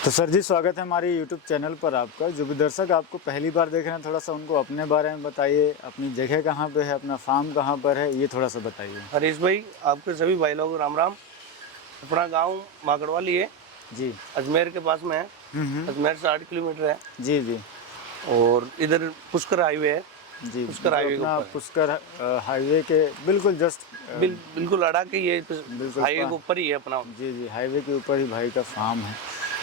तो सर जी, स्वागत है हमारे YouTube चैनल पर आपका। जो भी दर्शक आपको पहली बार देख रहे हैं, थोड़ा सा उनको अपने बारे में बताइए। अपनी जगह कहाँ पे है, अपना फार्म कहाँ पर है, ये थोड़ा सा बताइए। हरीश भाई, आपके सभी भाई लोगों को राम राम। अपना गांव माकड़वाली है, जी। अजमेर के पास में है। अजमेर से 8 किलोमीटर है। जी जी और इधर पुष्कर हाईवे है। जी। पुष्कर हाईवे के अपना ऊपर है। पुष्कर हाईवे के बिल्कुल जस्ट बिल्कुल अड़ा के ये बिल्कुल हाईवे के ऊपर ही है अपना। जी जी, हाईवे के ऊपर ही भाई का फार्म है।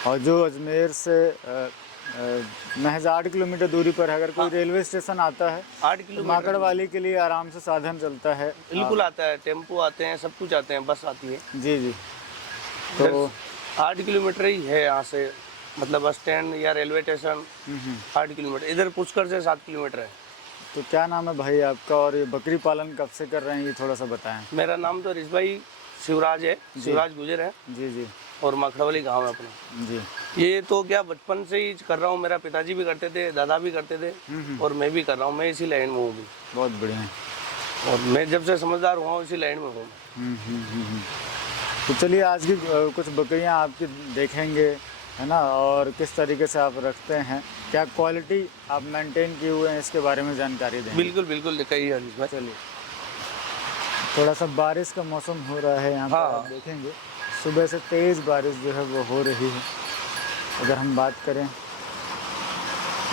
और जो अजमेर से महज 8 किलोमीटर दूरी पर है। अगर कोई रेलवे स्टेशन आता है 8 तो किलोमीटर माकड़वाली के लिए आराम से साधन चलता है। बिल्कुल आता है, टेम्पो आते हैं, सब कुछ आते हैं, बस आती है। जी जी। तो 8 किलोमीटर ही है यहाँ से, मतलब बस स्टैंड या रेलवे स्टेशन 8 किलोमीटर। इधर पुष्कर से 7 किलोमीटर है। तो क्या नाम है भाई आपका, और ये बकरी पालन कब से कर रहे हैं, ये थोड़ा सा बताएं। मेरा नाम तो हरीश भाई शिवराज है, शिवराज गुजर है। जी जी और माखड़वाली गाँव है अपना। जी। ये तो क्या बचपन से ही कर रहा हूँ, मेरा पिताजी भी करते थे, दादा भी करते थे, और मैं भी कर रहा हूँ। मैं इसी लाइन में हूँ भी। बहुत बढ़िया। और मैं जब से समझदार हुआ हूँ इसी लाइन में हूँ। तो चलिए, आज की कुछ बकरियां आपकी देखेंगे, है ना, और किस तरीके से आप रखते हैं, क्या क्वालिटी आप मेंटेन किए हुए हैं, इसके बारे में जानकारी देंगे। बिल्कुल बिल्कुल, दिखाइए हरीश भाई। चलिए, थोड़ा सा बारिश का मौसम हो रहा है यहाँ पर, हाँ। आप देखेंगे सुबह से तेज़ बारिश जो है वो हो रही है। अगर हम बात करें,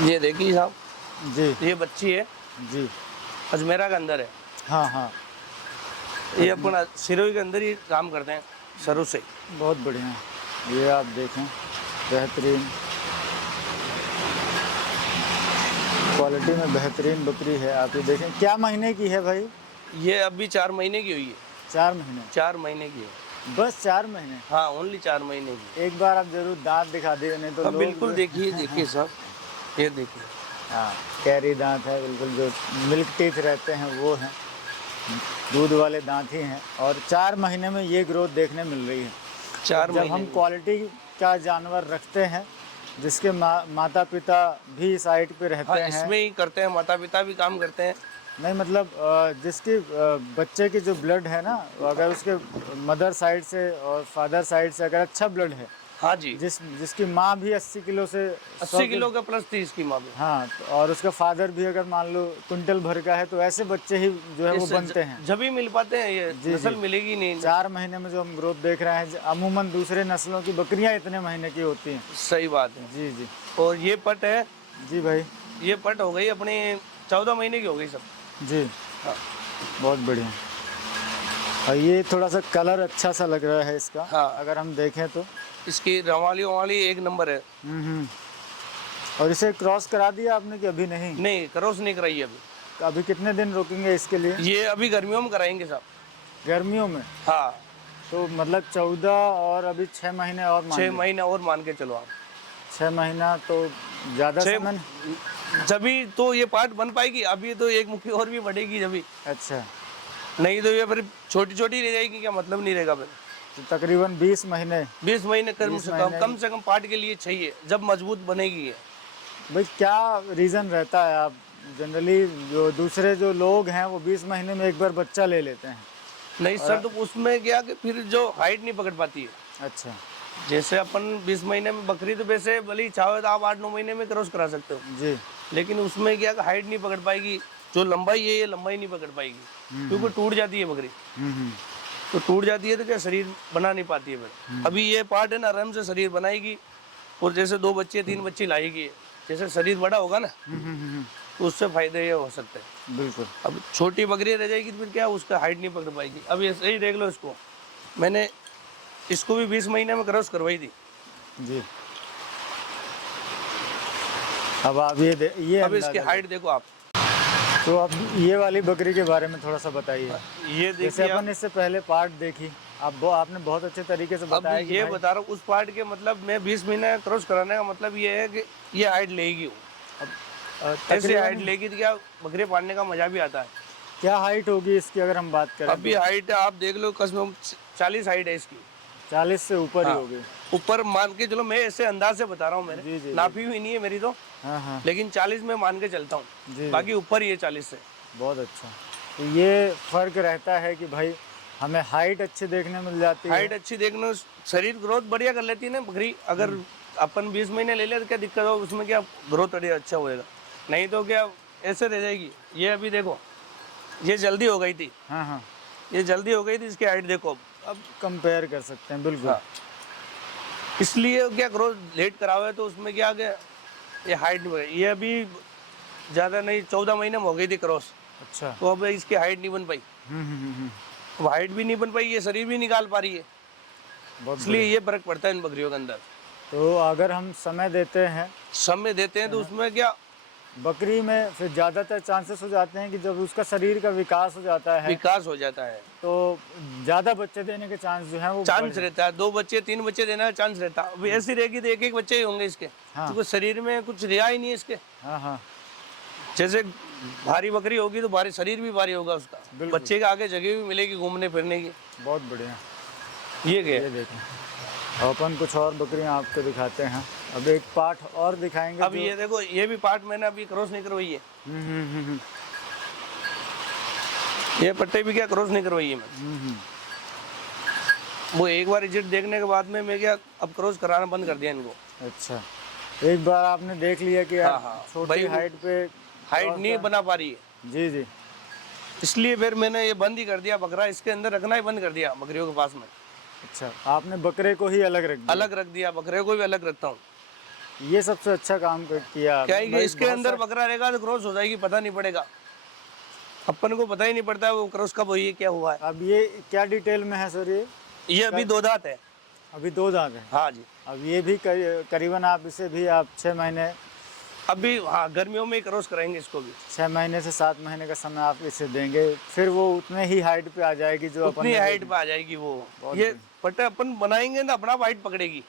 ये देखिए साहब, जी ये बच्ची है, जी, अजमेरा के अंदर है। हाँ हाँ, ये अपना सिरोही के अंदर ही काम करते हैं शुरू से। बहुत बढ़िया। ये आप देखें, बेहतरीन क्वालिटी में बेहतरीन बकरी है। आप ये देखें, क्या महीने की है भाई। ये अभी 4 महीने की हुई है। 4 महीने, 4 महीने की है। बस 4 महीने। हाँ, ओनली 4 महीने की। एक बार आप जरूर दांत दिखा दिए, नहीं तो हाँ, लोग बिल्कुल देखिए देखिए साहब, ये देखिए। हाँ, कैरी दांत है बिल्कुल, जो मिल्क टीथ रहते हैं वो हैं, दूध वाले दांत ही हैं। और 4 महीने में ये ग्रोथ देखने मिल रही है। 4 जब हम महीने क्वालिटी का जानवर रखते हैं, जिसके माता पिता भी साइड पे रहते हाँ, हैं, इसमें ही करते हैं, माता पिता भी काम करते हैं। नहीं मतलब जिसकी बच्चे की जो ब्लड है ना, अगर उसके मदर साइड से और फादर साइड से अगर अच्छा ब्लड है, हाँ जी, जिसकी माँ भी 80 किलो से 80 किलो का प्लस थी इसकी माँ भी। हाँ, और उसका फादर भी अगर मान लो कुंटल भर का है, तो ऐसे बच्चे ही जो है वो बनते हैं। जब ही मिल पाते हैं, ये नस्ल मिलेगी नहीं। 4 महीने में जो हम ग्रोथ देख रहे हैं, अमूमन दूसरे नस्लों की बकरियां इतने महीने की होती हैं। सही बात है। जी जी और ये पट है जी भाई, ये पट हो गई अपनी 14 महीने की हो गई सब। जी हाँ। बहुत बढ़िया। और ये थोड़ा सा कलर अच्छा सा लग रहा है इसका। हाँ। अगर हम देखें तो इसकी रवाली ववाली एक नंबर है। और इसे क्रॉस करा दिया आपने कि अभी नहीं? नहीं, क्रॉस नहीं कराई अभी। अभी कितने दिन रोकेंगे इसके लिए? ये अभी गर्मियों में कराएंगे साहब। गर्मियों में? हाँ, तो मतलब 14 और अभी 6 महीने और मान 6 महीने और मान के चलो आप। 6 महीना तो ज़्यादा समय। जभी तो ये पार्ट बन पाएगी। अभी तो एक मुट्ठी और भी बढ़ेगी जभी। अच्छा, नहीं तो ये फिर छोटी छोटी रह जाएगी, क्या मतलब नहीं रहेगा फिर। तो तकरीबन 20 महीने 20 महीने कम से कम पार्ट के लिए चाहिए, जब मजबूत बनेगी ये। भाई क्या रीज़न रहता है? आप जनरली जो दूसरे जो लोग हैं वो 20 महीने में एक बार बच्चा ले लेते हैं। नहीं सर, तो उसमें क्या कि फिर जो हाइट नहीं पकड़ पाती है। अच्छा जैसे अपन 20 महीने में बकरी तो वैसे भले चाहो तो आप 8-9 महीने में क्रॉस करा सकते हो, जी, लेकिन उसमें क्या हाइट नहीं पकड़ पाएगी। जो लंबाई है ये लंबाई नहीं पकड़ पाएगी, क्योंकि टूट जाती है बकरी। तो टूट जाती है तो क्या शरीर बना नहीं पाती है फिर। अभी ये पार्ट है ना, आराम से शरीर बनाएगी। और जैसे 2 बच्चे 3 बच्चे लाएगी, जैसे शरीर बड़ा होगा ना, तो उससे फायदे ये हो सकते हैं। बिल्कुल। अब छोटी बकरी रह जाएगी तो फिर क्या उसका हाइट नहीं पकड़ पाएगी। अब ऐसे ही देख लो इसको, मैंने इसको भी 20 महीने में क्रॉस करवाई थी जी। अब आप ये अब इसकी हाइट देखो आप। तो अब ये वाली बकरी के बारे में थोड़ा सा बताइए। ये जैसे देखिए अपन इससे पहले पार्ट देखी, आपने बहुत अच्छे तरीके से अब बताया कि ये भाई, बता रहा हूँ उस पार्ट के, मतलब मैं 20 महीने क्रॉस कराने का मतलब ये है कि ये हाइट लेगी। ऐसी हाइट लेगी तो क्या बकरी पालने का मजा भी आता है। क्या हाइट होगी इसकी अगर हम बात करें? अभी हाइट आप देख लो, कसम 40 हाइट है इसकी। 40 से ऊपर ही हाँ, होगी। ऊपर मान के चलो, मैं ऐसे अंदाज से बता रहा हूँ, जी, मैंने जी, नापी हुई नहीं है मेरी तो। हाँ हाँ, लेकिन 40 में मान के चलता जी, हूँ, बाकी ऊपर ही है 40 से। बहुत अच्छा। तो ये फ़र्क रहता है कि भाई हमें हाइट अच्छी देखने मिल जाती है। हाइट अच्छी देखने, शरीर ग्रोथ बढ़िया कर लेती है ना बकरी। अगर अपन 20 महीने ले ले तो क्या दिक्कत हो, उसमें क्या ग्रोथ बढ़िया अच्छा होएगा, नहीं तो क्या ऐसे रह जाएगी। ये अभी देखो, ये जल्दी हो गई थी, हाँ हाँ, ये जल्दी हो गई थी, इसकी हाइट देखो अब। कंपेयर कर सकते हैं बिल्कुल। हाँ, इसलिए क्या ग्रोथ लेट कराओ है तो उसमें क्या गया, ये हाइट नहीं बढ़ी। ये अभी ज़्यादा नहीं 14 महीने में हो गई थी क्रॉस, अच्छा। तो अब इसकी हाइट नहीं बन पाई। अब हाइट भी नहीं बन पाई, ये शरीर भी निकाल पा रही है, बहुत इसलिए ये फर्क पड़ता है इन बकरियों के अंदर। तो अगर हम समय देते हैं समय देते हैं तो उसमें क्या बकरी में, फिर ज़्यादातर चांसेस हो जाते हैं कि जब उसका शरीर का विकास हो जाता है विकास हो जाता है, तो ज़्यादा बच्चे देने के चांस जो है वो चांस रहता है। 2 बच्चे 3 बच्चे देने का चांस रहता है। अब ऐसी रहेगी तो एक एक बच्चे ही होंगे इसके, हाँ। क्योंकि शरीर में कुछ रिया ही नहीं है इसके। हाँ हाँ, जैसे भारी बकरी होगी तो भारी शरीर भी भारी होगा उसका, बिल्कुल। बच्चे के आगे जगह भी मिलेगी घूमने फिरने की। बहुत बढ़िया। ये क्या ये है? देखें, अब अपन कुछ और बकरियां आपको दिखाते हैं। अब एक पाठ और दिखाएंगे। अब ये देखो, ये भी पार्ट मैंने अभी क्रॉस नहीं करवाई है। ये पट्टे भी क्या क्रॉस नहीं करवाई है मैं। वो एक बार रिजल्ट देखने के बाद में मैं क्या अब क्रॉस कराना बंद कर दिया इनको। अच्छा, एक बार आपने देख लिया कि हाँ, आप हाँ। छोटी भाई, हाइट पे हाइट नहीं बना पा रही है, जी जी, इसलिए फिर मैंने ये बंद ही कर दिया। बकरा इसके अंदर रखना ही बंद कर दिया बकरियों के पास में। अच्छा, आपने बकरे को ही अलग रख दिया। अलग रख दिया, बकरे को भी अलग रखता हूँ। ये सबसे अच्छा काम किया आपने। क्या है कि भाई, इसके बहुत अंदर बकरा रहेगा तो क्रॉस हो जाएगी, पता नहीं पड़ेगा, अपन को पता ही नहीं पड़ता है वो क्रॉस कब हुई है, क्या हुआ है। अब ये क्या डिटेल में है सर? ये अभी 2 दांत है। अभी 2 दांत है। हाँ जी, अब ये भी करीबन आप इसे भी आप 6 महीने, अभी हाँ गर्मियों में ही क्रॉस कराएंगे इसको भी। 6 महीने से 7 महीने का समय आप इसे देंगे, फिर वो उतने ही हाइट पे आ जाएगी जो अपन उतनी ने हाइट पे आ जाएगी वो। ये पट्टा अपन बनाएंगे ना अपना हाइट पकड़ेगी,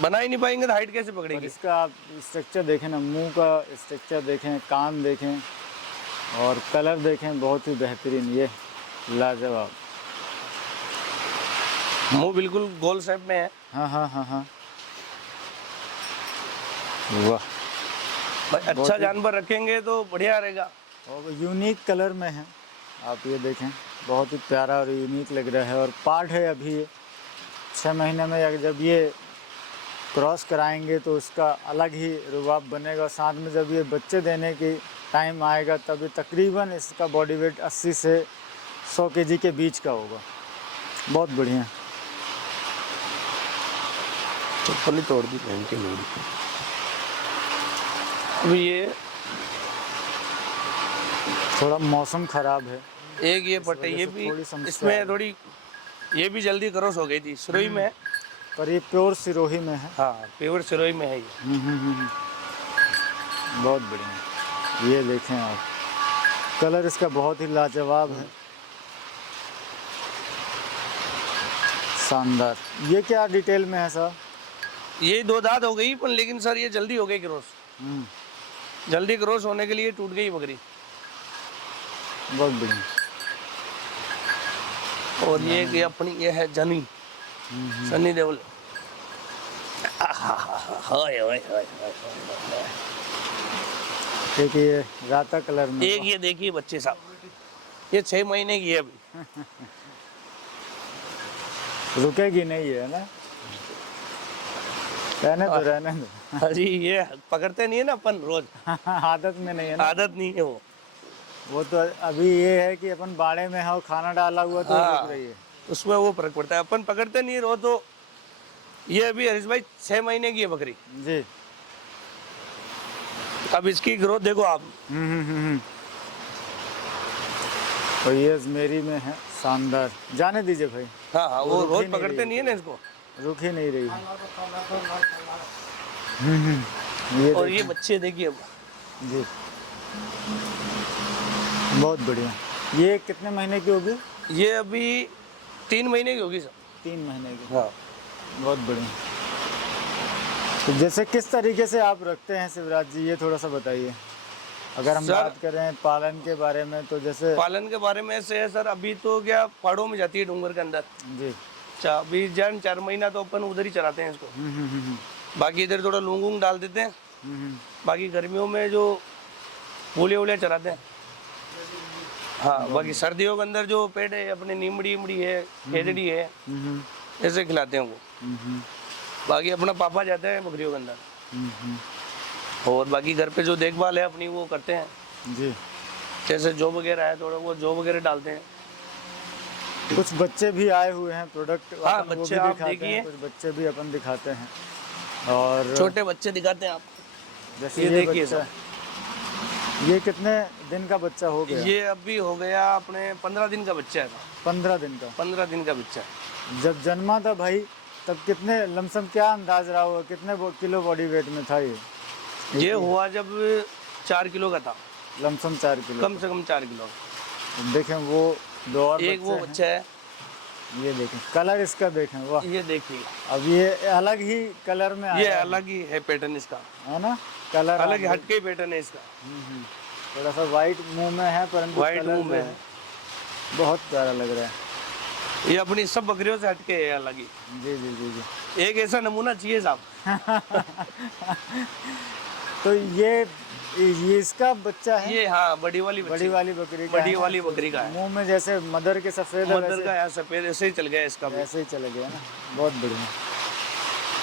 बना ही नहीं पाएंगे तो हाइट कैसे और पकड़ेगी। इसका आप स्ट्रक्चर देखें ना, मुंह का स्ट्रक्चर देखें, कान देखें और कलर देखें, बहुत ही बेहतरीन, ये लाजवाब। मुंह बिल्कुल गोल शेप में है। हाँ हाँ हाँ हाँ, वाह, भाई अच्छा जानवर रखेंगे तो बढ़िया रहेगा। और यूनिक कलर में है, आप ये देखें, बहुत ही प्यारा और यूनिक लग रहा है। और पार्ट है अभी ये 6 महीने में, या जब ये क्रॉस कराएंगे तो उसका अलग ही रुबाब बनेगा। साथ में जब ये बच्चे देने की टाइम आएगा तब ये तकरीबन इसका बॉडी वेट 80 से 100 केजी के बीच का होगा। बहुत बढ़िया। चप्पल ही तोड़ दी पहन के मेरी। अभी ये थोड़ा मौसम ख़राब है, एक ये पट्टे, ये भी थोड़ी समस्या इसमें है। थोड़ी, ये भी जल्दी क्रॉस हो गई थी, सिरोही में है। पर ये प्योर सिरोही में है। हाँ, प्योर सिरोही में है ये। बहुत बढ़िया। ये देखें आप, कलर इसका बहुत ही लाजवाब है, शानदार। ये क्या डिटेल में है सर? ये 2 दांत हो गई, पर लेकिन सर ये जल्दी हो गई क्रॉस। जल्दी क्रॉस होने के लिए टूट गई बकरी। बहुत बढ़िया। और ये अपनी ये है जनी, सनी देओल। हाय हाय हाय। एक ये राता कलर में, एक ये देखिए बच्चे साहब, ये 6 महीने की है अभी। रुकेगी नहीं है ना, रहने दो। अजी ये पकड़ते नहीं है ना अपन रोज, आदत में नहीं है ना। आदत नहीं है वो तो अभी ये है कि अपन बाड़े में है और खाना डाला हुआ तो रुक रही है। उसमें वो फर्क पड़ता है, अपन पकड़ते नहीं रोज। तो ये अभी हरीश भाई 6 महीने की है बकरी जी। अब इसकी ग्रोथ देखो आप। और ये अजमेरी में है, शानदार। जाने दीजिए भाई। हाँ हाँ, वो रुक ही रोज नहीं पकड़ते रही नहीं है ना इसको। रुक ही नहीं रही है। और ये बच्चे देखिए अब। जी, बहुत बढ़िया। ये कितने महीने की होगी? ये अभी 3 महीने की होगी सर। 3 महीने की। हाँ, बहुत बढ़िया। तो जैसे किस तरीके से आप रखते हैं शिवराज जी, ये थोड़ा सा बताइए। अगर हम सर, बात करें पालन के बारे में तो जैसे पालन के बारे में ऐसे है सर, अभी तो क्या पहाड़ों में जाती है डूंगर के अंदर। जी। अभी 4 महीना तो अपन उधर ही चराते हैं इसको। बाकी इधर थोड़ा लूंग वूंग डाल देते हैं। बाकी गर्मियों में जो बोले वोले चराते हैं। हाँ, बाकी सर्दियों के अंदर जो पेट है अपने नीमड़ी इमड़ी है, खेजड़ी है, ऐसे खिलाते हैं वो। बाकी अपना पापा जाता है बकरियों के अंदर। और बाकी घर पे जो देखभाल है अपनी वो करते हैं। जी। जैसे जौ वगैरह है थोड़ा वो जौ वगैरह डालते हैं। कुछ बच्चे भी आए हुए हैं, प्रोडक्ट हाँ, अपन वो बच्चे भी आप दिखाते देखिए। हैं, कुछ बच्चे भी अपन दिखाते हैं। और छोटे बच्चे दिखाते हैं आप। जैसे ये ये देखिए बच्चा, ये कितने दिन का बच्चा हो गया? ये अभी हो गया अपने 15 दिन का बच्चा है। 15 दिन का। 15 दिन का बच्चा है। जब जन्मा था भाई तब कितने लमसम क्या अंदाज रहा होगा, कितने किलो बॉडी वेट में था ये हुआ जब 4 किलो का था, लमसम 4 किलो। कम से कम 4 किलो। देखें वो दो और एक वो बच्चे बच्चा है, हैं। ये देखें कलर इसका, देखें वाह। ये देखिए अब ये अलग ही कलर में ये आया अलग ही है पैटर्न इसका, है ना, कलर अलग ही हटके पैटर्न है इसका। थोड़ा सा वाइट मुंह में है, परंतु वाइट कलर मुंह जो में है है। बहुत प्यारा लग रहा है। ये अपनी सब बकरियों से हटके है अलग ही। जी जी जी जी। एक ऐसा नमूना चाहिए साहब। तो ये इसका बच्चा है? ये हाँ बड़ी वाली बड़ी वाली बकरी का बड़ी है ना? वाली बकरी का है। मुंह में जैसे मदर के सफेद है, मदर का है सफेद, ऐसे ही चल गया इसका भी। वैसे ही चले गया ना। बहुत बढ़िया,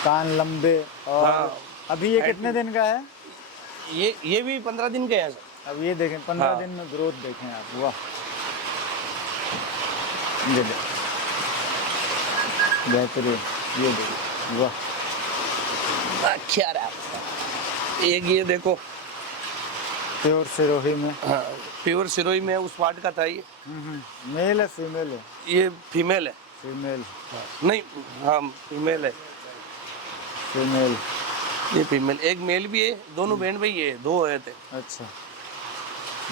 कान लंबे। और हाँ। अभी ये कितने दिन का है? ये भी 15 दिन के है सर। अब ये देखें 15 हाँ। दिन में ग्रोथ देखें आप, वाह। ये देखें बेहतरीन, ये देखो वाह। क्या रहा एक ये देखो प्योर सिरोही में। हाँ, प्योर सिरोही में उस पार्ट का था ये। मेल है फीमेल है? ये फीमेल है। फीमेल। नहीं हाँ फीमेल है। फीमेल। ये फीमेल, एक मेल भी है, दोनों बहन भाई है, दो हुए थे। अच्छा,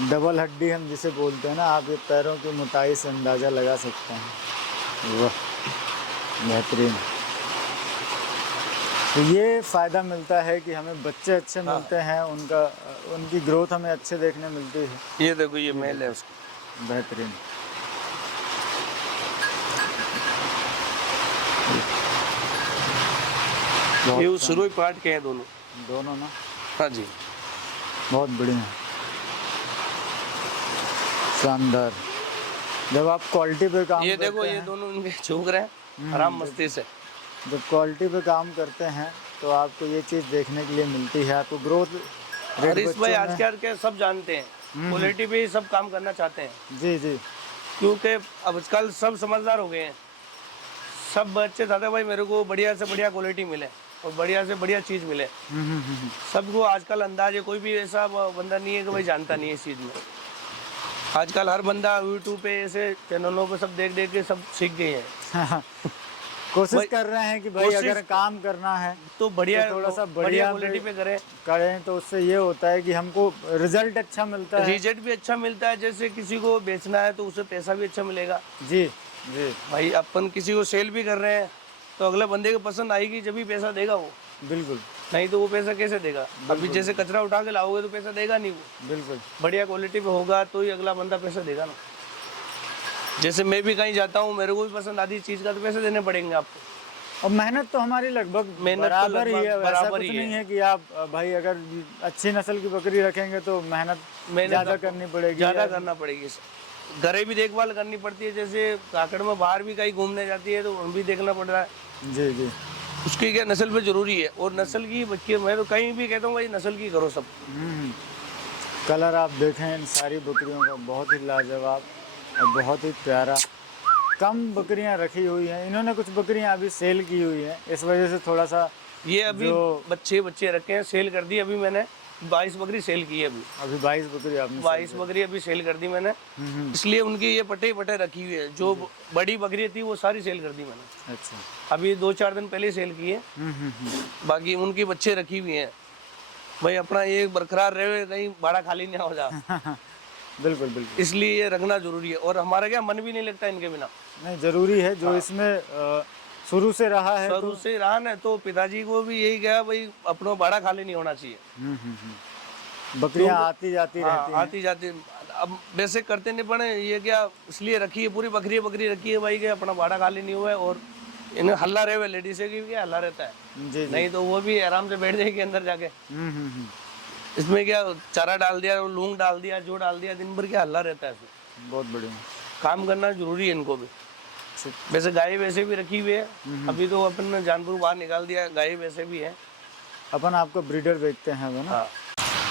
डबल हड्डी हम जिसे बोलते हैं ना, आप ये पैरों की मोटाई से अंदाज़ा लगा सकते हैं। वाह बेहतरीन। तो ये फ़ायदा मिलता है कि हमें बच्चे अच्छे मिलते हैं, उनकी ग्रोथ हमें अच्छे देखने मिलती है। ये देखो ये मेल है उसका। बेहतरीन। ये उस सिरोही पार्ट के हैं दोनों। दोनों ना? हाँ जी। बहुत बढ़िया, शानदार। जब आप क्वालिटी पे काम ये करते देखो ये हैं, दोनों इनके झुक रहे हैं आराम मस्ती से। जब क्वालिटी पे काम करते हैं तो आपको ये चीज़ देखने के लिए मिलती है, आपको ग्रोथ और इस भाई आजकल के सब जानते हैं, क्वालिटी पे ही सब काम करना चाहते हैं। जी जी। क्योंकि आजकल सब समझदार हो गए हैं। सब बच्चे चाहते हैं भाई मेरे को बढ़िया से बढ़िया क्वालिटी मिले और बढ़िया से बढ़िया चीज़ मिले। सबको आजकल अंदाज है, कोई भी ऐसा बंदा नहीं है कि भाई जानता नहीं है इस चीज़ में। आजकल हर बंदा यूट्यूब पे ऐसे चैनलों पे सब देख देख के सब सीख गए हैं। कोशिश कर रहे हैं कि भाई अगर काम करना है तो बढ़िया तो थोड़ा सा बढ़िया क्वालिटी पे करें तो उससे ये होता है कि हमको रिजल्ट अच्छा मिलता है। रिजल्ट भी अच्छा मिलता है। जैसे किसी को बेचना है तो उसे पैसा भी अच्छा मिलेगा। जी जी भाई अपन किसी को सेल भी कर रहे हैं तो अगले बंदे को पसंद आएगी जब भी पैसा देगा वो, बिल्कुल। नहीं तो वो पैसा कैसे देगा? अभी जैसे कचरा उठा के लाओगे तो पैसा देगा नहीं वो। बिल्कुल बढ़िया क्वालिटी पे होगा तो ही अगला बंदा पैसा देगा ना। जैसे मैं भी कहीं जाता हूँ, मेरे को भी पसंद आती चीज़ का तो पैसे देने पड़ेंगे आपको। और मेहनत तो हमारी लगभग मेहनत तो बराबर ही है। लगभग वैसा बराबर कुछ ही नहीं है। है कि आप भाई अगर अच्छी नस्ल की बकरी रखेंगे तो मेहनत ज़्यादा आपको करनी पड़ेगी, ज़्यादा करना पड़ेगी। घरे भी देखभाल करनी पड़ती है। जैसे काकड़ में बाहर भी कहीं घूमने जाती है तो उन भी देखना पड़ रहा है। जी जी। उसकी क्या नस्ल पे जरूरी है। और नस्ल की बच्ची मैं तो कहीं भी कहता हूँ भाई नस्ल की करो सब। कलर आप देखें इन सारी बकरियों का, बहुत ही लाजवाब और बहुत ही प्यारा। कम बकरियां रखी हुई हैं, इन्होंने कुछ बकरियां अभी सेल की हुई हैं, इस वजह से थोड़ा सा ये अभी बच्चे रखे हैं, सेल कर दी। अभी मैंने 22 बकरी सेल की है। अभी 22 बकरी आपने 22 बकरी अभी सेल कर दी मैंने। इसलिए उनकी ये पटे रखी हुई है। जो बड़ी बकरी थी वो सारी सेल कर दी मैंने। अच्छा। अभी 2-4 दिन पहले सेल की है। बाकी उनकी बच्चे रखी हुई हैं। भाई अपना ये बरकरार रहे, कहीं बाड़ा खाली नहीं हो जा। बिल्कुल बिल्कुल। इसलिए ये रखना जरूरी है। और हमारा क्या मन भी नहीं लगता इनके बिना। नहीं जरूरी है, जो इसमें शुरू से रहा है शुरू से रहा ना, तो पिताजी को भी यही कहा भाई अपना बाड़ा खाली नहीं होना चाहिए। बकरियां आती जाती हाँ, रहती हैं। आती जाती। अब वैसे करते नहीं पड़े, ये क्या इसलिए रखी है, पूरी बकरी रखी है भाई कि अपना बाड़ा खाली नहीं हुआ है। और इन्हें हल्ला रहे हुए लेडीज की क्या हल्ला रहता है। जी जी। नहीं तो वो भी आराम से बैठ जाएगी अंदर जाके। इसमें क्या चारा डाल दिया, लूंग डाल दिया, जो डाल दिया, दिन भर क्या हल्ला रहता है इसमें। बहुत बढ़िया। काम करना जरूरी है इनको भी। वैसे गाय वैसे भी रखी हुई है, अभी तो अपन ने जानवर बाहर निकाल दिया, गाय वैसे भी है। अपन आपका ब्रीडर बेचते हैं वो ना। हाँ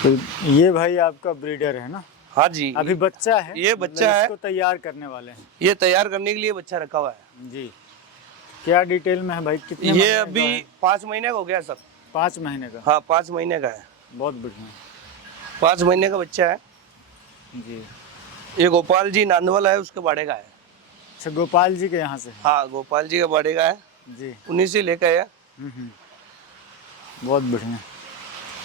तो ये भाई आपका ब्रीडर है ना? हाँ जी, अभी बच्चा है, ये बच्चा है, इसको तैयार करने वाले हैं ये तैयार करने के लिए बच्चा रखा हुआ है जी। क्या डिटेल में है भाई, कितने ये महीने का अभी है? 5 महीने का हो गया सर। 5 महीने का? हाँ 5 महीने का है, बहुत बढ़िया 5 महीने का बच्चा है। जी। ये गोपाल जी नांदवाल है, उसके बाड़े का है। अच्छा, गोपाल जी के यहाँ से है? हाँ गोपाल जी के बाड़े का है जी। उन्हीं से लेकर आया। बहुत बढ़िया।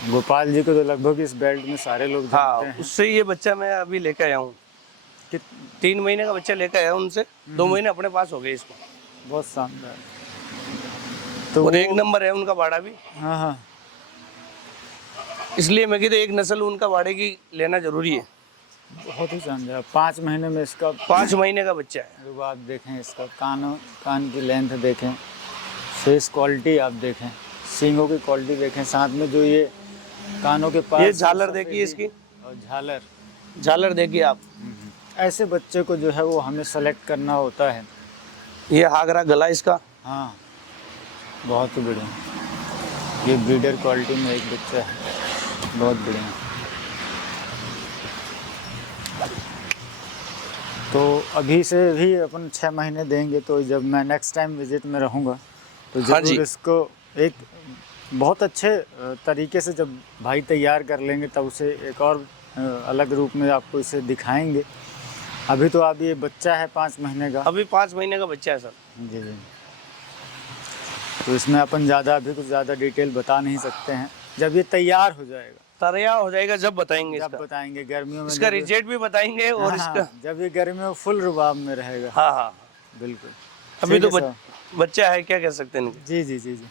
गोपाल जी को तो लगभग इस बेल्ट में सारे लोग जानते हाँ हैं। उससे ये बच्चा मैं अभी लेकर आया हूँ, 3 महीने का बच्चा लेकर आया उनसे, 2 महीने अपने पास हो गए इसको। बहुत शानदार। तो और 1 नंबर है उनका बाड़ा भी, हाँ हाँ, इसलिए मैं कहता एक नस्ल उनका बाड़े की लेना जरूरी है। बहुत ही शानदार। 5 महीने में इसका 5 महीने का बच्चा है। जब आप देखें इसका कान की लेंथ देखें, फेस क्वालिटी आप देखें, सींगों की क्वालिटी देखें, साथ में जो ये कानों के पास ये झालर देखिए इसकी, और झालर देखिए आप। ऐसे बच्चे को जो है वो हमें सेलेक्ट करना होता है। ये हागरा गला इसका। हाँ बहुत ही बढ़िया। ये ब्रीडर क्वालिटी में एक बच्चा है, बहुत बढ़िया। तो अभी से भी अपन 6 महीने देंगे, तो जब मैं नेक्स्ट टाइम विजिट में रहूँगा तो हाँ जी। जरूर इसको एक बहुत अच्छे तरीके से जब भाई तैयार कर लेंगे तब उसे एक और अलग रूप में आपको इसे दिखाएंगे। अभी तो आप ये बच्चा है 5 महीने का। अभी 5 महीने का बच्चा है सर। जी जी। तो इसमें अपन अभी कुछ ज़्यादा डिटेल बता नहीं सकते हैं। जब ये तैयार हो जाएगा, तैयार हो जाएगा जब बताएंगे जब इसका। बताएंगे गर्मियों में, इसका रिजल्ट भी बताएंगे और हाँ, इसका। जब ये गर्मियों में फुल रुबाब में रहेगा। हाँ हाँ बिल्कुल। अभी ठीक तो है सर। बच्चा है, क्या कह सकते हैं इनके। जी जी जी जी।